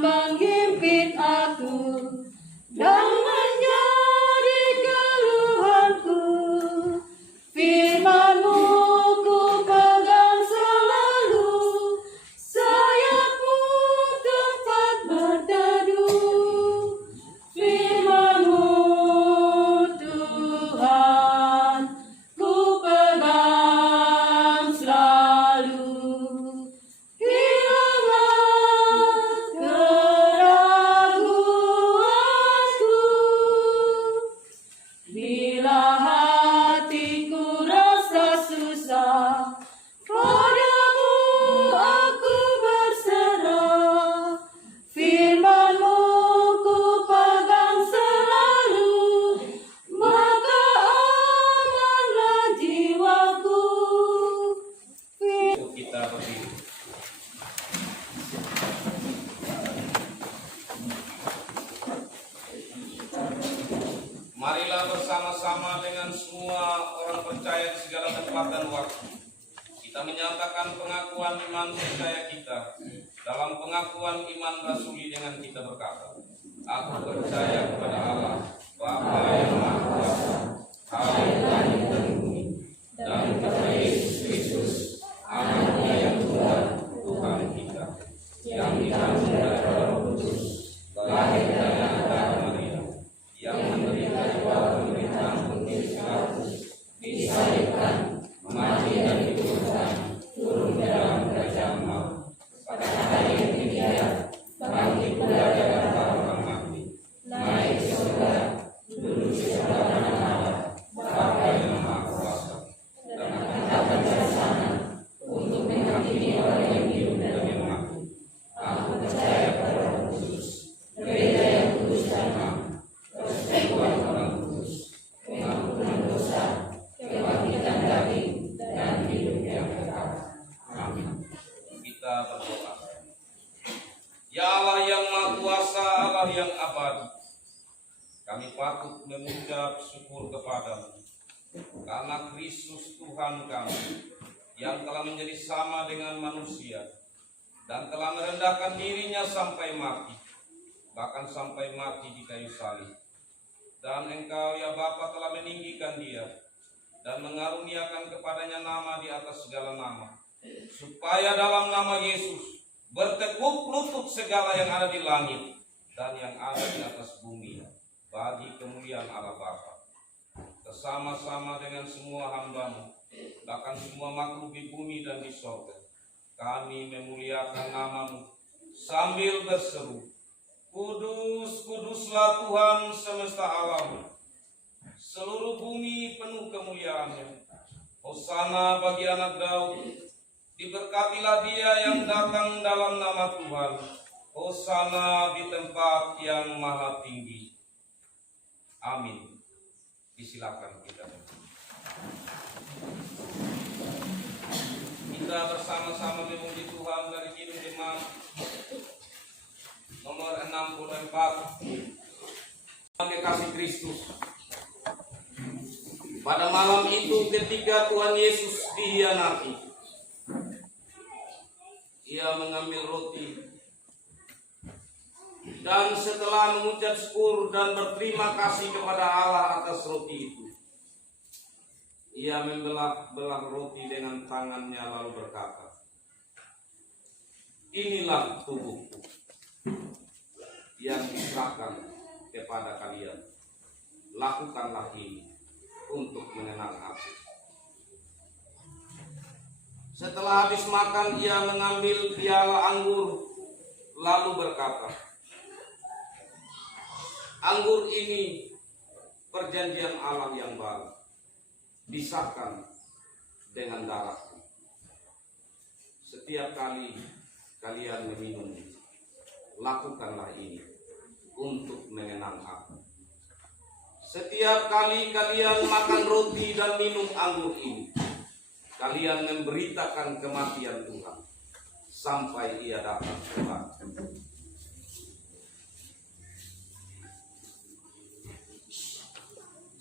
menghimpit aku dan menjadi keluhanku. Firman-Mu ku pegang selalu, sayapmu tempat berteduh. Firman-Mu Tuhan ku pegang selalu. Hilanglah keraguanku bila hatiku rasa susah, padamu aku berserah. Firman-Mu ku pegang selalu, maka amanlah jiwaku. Kita berdiri. Marilah bersama-sama dengan semua orang percaya di segala tempat dan waktu, kita menyatakan pengakuan iman percaya kita. Dalam pengakuan iman rasuli dengan kita berkata, aku percaya kepada Allah, Bapa yang Maha Kuasa, Allah yang langit dan bumi, dan kepada Yesus Kristus, Anaknya yang Tuhan, Tuhan kita, yang dikandung dari Roh Kudus, lahir dari anak Maria, yang menderita di bawah pemerintahan Pontius Pilatus, disalibkan, mati dan dikuburkan, turun ke dalam kerajaan maut. Pada hari yang ketiga, bangkit pula dari antara orang mati, naik ke surga, duduk di sebelah kanan Allah, Bapa yang Maha Kuasa, dan akan datang dari sana untuk menghakimi orang yang hidup dan yang mati. Aku percaya pada Roh Kudus, gereja yang kudus dan am, persekutuan orang kudus, pengampunan dosa, kebangkitan daging, dan hidup yang kekal. Amin. Kita berdoa. Ya Allah yang Maha Kuasa, Allah yang abadi, kami patut mengucap syukur kepadamu karena Kristus Tuhan kami yang telah menjadi sama dengan manusia dan telah merendahkan dirinya sampai mati, bahkan sampai mati di kayu salib. Dan Engkau ya Bapa telah meninggikan dia dan mengaruniakan kepadanya nama di atas segala nama, supaya dalam nama Yesus bertekuk lutut segala yang ada di langit dan yang ada di atas bumi, bagi kemuliaan Allah Bapa. Bersama-sama dengan semua hamba-Mu, bahkan semua makhluk di bumi dan di sorga, kami memuliakan nama-Mu sambil berseru, Kudus, kuduslah Tuhan semesta alam. Seluruh bumi penuh kemuliaan-Nya. Hosana bagi anak Daud. Diberkatilah dia yang datang dalam nama Tuhan. Hosana di tempat yang maha tinggi. Amin. Disilakan kita. Kita bersama-sama memuji Tuhan dari Kidung Jemaat nomor 6. ke-64. Kasih Kristus. Pada malam itu ketika Tuhan Yesus dihianati, ia mengambil roti dan setelah mengucap syukur dan berterima kasih kepada Allah atas roti itu, ia membelah-belah roti dengan tangannya lalu berkata, "Inilah tubuhku yang diserahkan kepada kalian. Lakukanlah ini untuk mengenang aku." Setelah habis makan, ia mengambil piala anggur lalu berkata, "Anggur ini perjanjian Allah yang baru, disahkan dengan darahku. Setiap kali kalian meminumnya, lakukanlah ini untuk mengenang aku. Setiap kali kalian makan roti dan minum anggur ini, kalian memberitakan kematian Tuhan sampai ia datang kembali."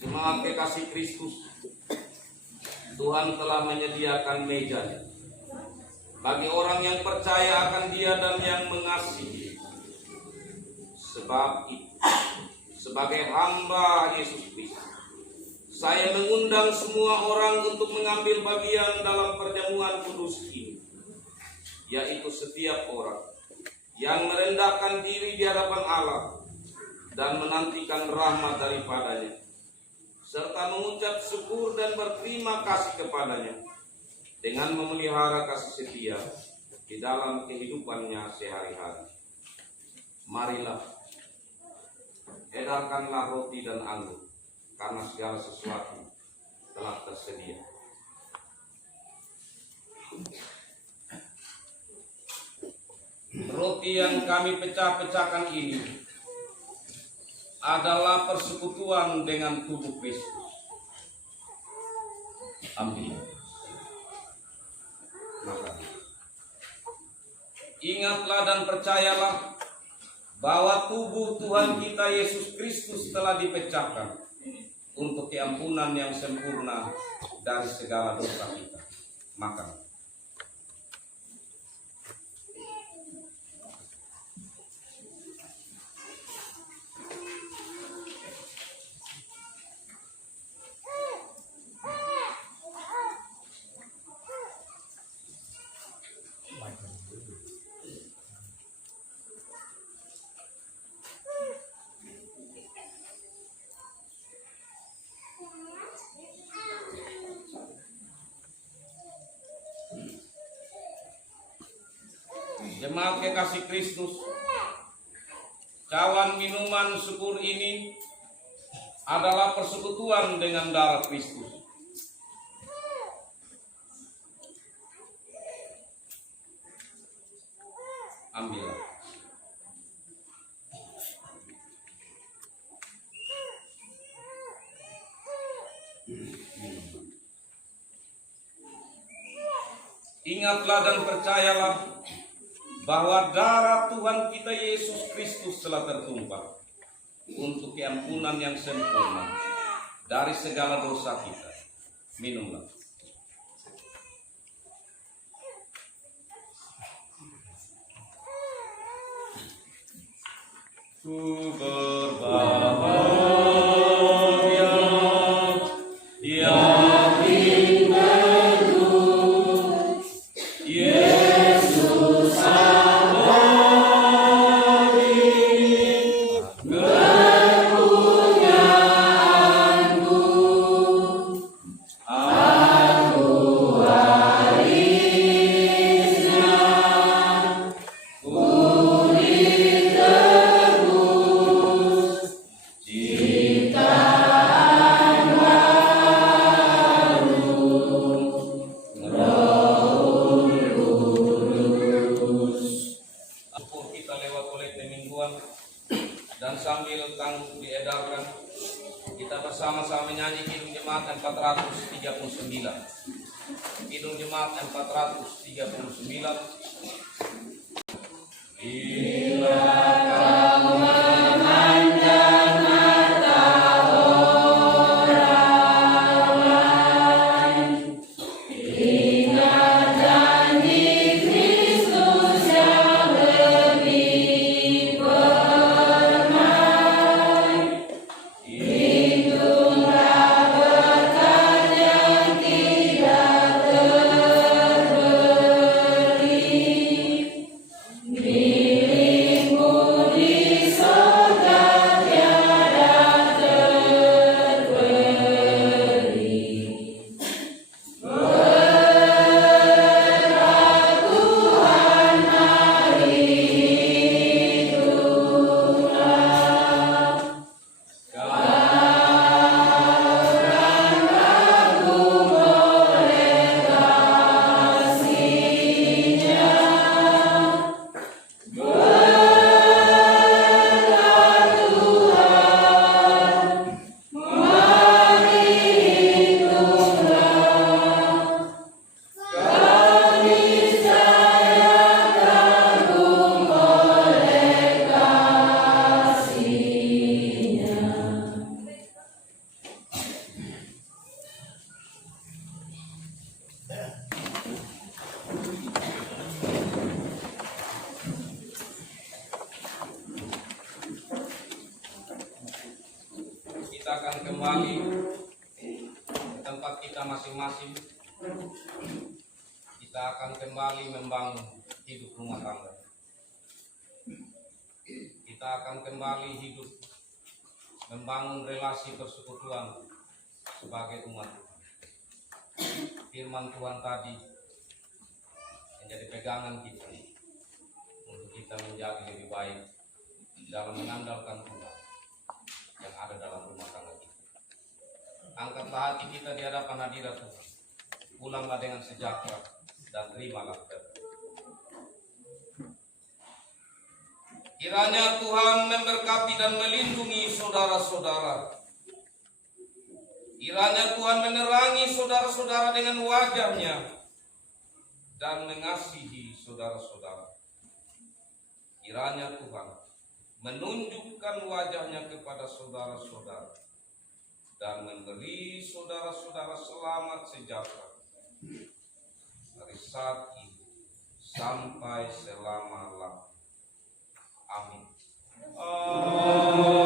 Jemaat kekasih Kristus, Tuhan telah menyediakan mejanya bagi orang yang percaya akan Dia dan yang mengasihi. Sebab itu, sebagai hamba Yesus Kristus, saya mengundang semua orang untuk mengambil bagian dalam perjamuan kudus ini, yaitu setiap orang yang merendahkan diri di hadapan Allah dan menantikan rahmat daripadanya, serta mengucap syukur dan berterima kasih kepadanya dengan memelihara kasih setia di dalam kehidupannya sehari-hari. Marilah, edarkanlah roti dan anggur, karena segala sesuatu telah tersedia. Roti yang kami pecah-pecahkan ini adalah persekutuan dengan tubuh Kristus. Ambil. Makan. Ingatlah dan percayalah bahwa tubuh Tuhan kita Yesus Kristus telah dipecahkan untuk keampunan yang sempurna dari segala dosa kita. Makan. Jemaat kekasih Kristus, cawan minuman syukur ini adalah persekutuan dengan darah Kristus. Ambillah. Ingatlah dan percayalah bahwa darah Tuhan kita Yesus Kristus telah tertumpah untuk keampunan yang sempurna dari segala dosa kita. Minumlah. Ku berbahagia yang hidup, Yesus abadi, kepunyaanku, aku warisnya, pulih terus, ciptaan baru, Roh Kudus. Syukur kita lewat kolekte mingguan dan sambil tangguh diedarkan, kita bersama-sama menyanyi Kidung Jemaat 439. Kidung Jemaat 439. Bila kamu kita akan kembali ke tempat kita masing-masing. Kita akan kembali membangun hidup rumah tangga. Kita akan kembali hidup membangun relasi persekutuan sebagai umat Tuhan. Firman Tuhan tadi menjadi pegangan kita untuk kita menjadi lebih baik dalam mengandalkan Tuhan yang ada dalam rumah tangga kita. Angkatlah hati kita di hadapan hadirat Tuhan. Pulanglah dengan sejahtera dan terimalah berkat. Kiranya Tuhan memberkati dan melindungi saudara-saudara. Kiranya Tuhan menerangi saudara-saudara dengan wajah-Nya dan mengasihi saudara-saudara. Kiranya Tuhan menunjukkan wajah-Nya kepada saudara-saudara dan memberi saudara-saudara selamat sejahtera dari saat ini sampai selama-lamanya. Amin. Amin.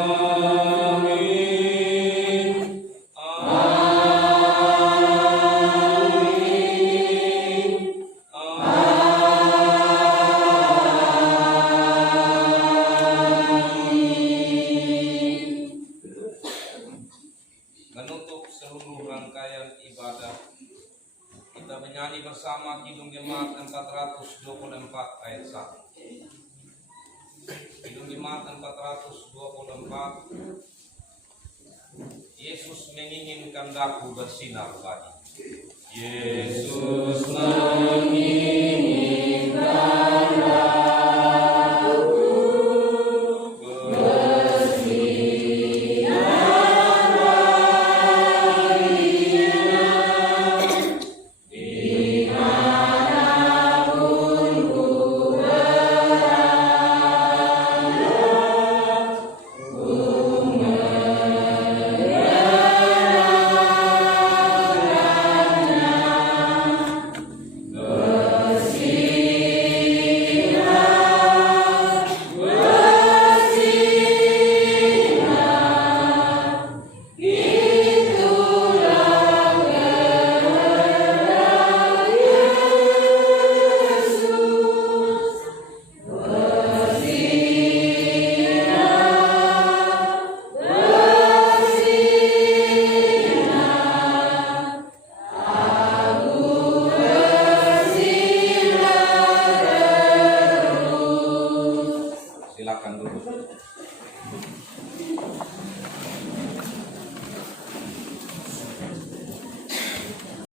Menutup seluruh rangkaian ibadah, kita menyanyi bersama Kidung Jemaat 424 ayat 1. Kidung Jemaat 424. Yesus menginginkan daku bersinar lagi. Yesus menginginkan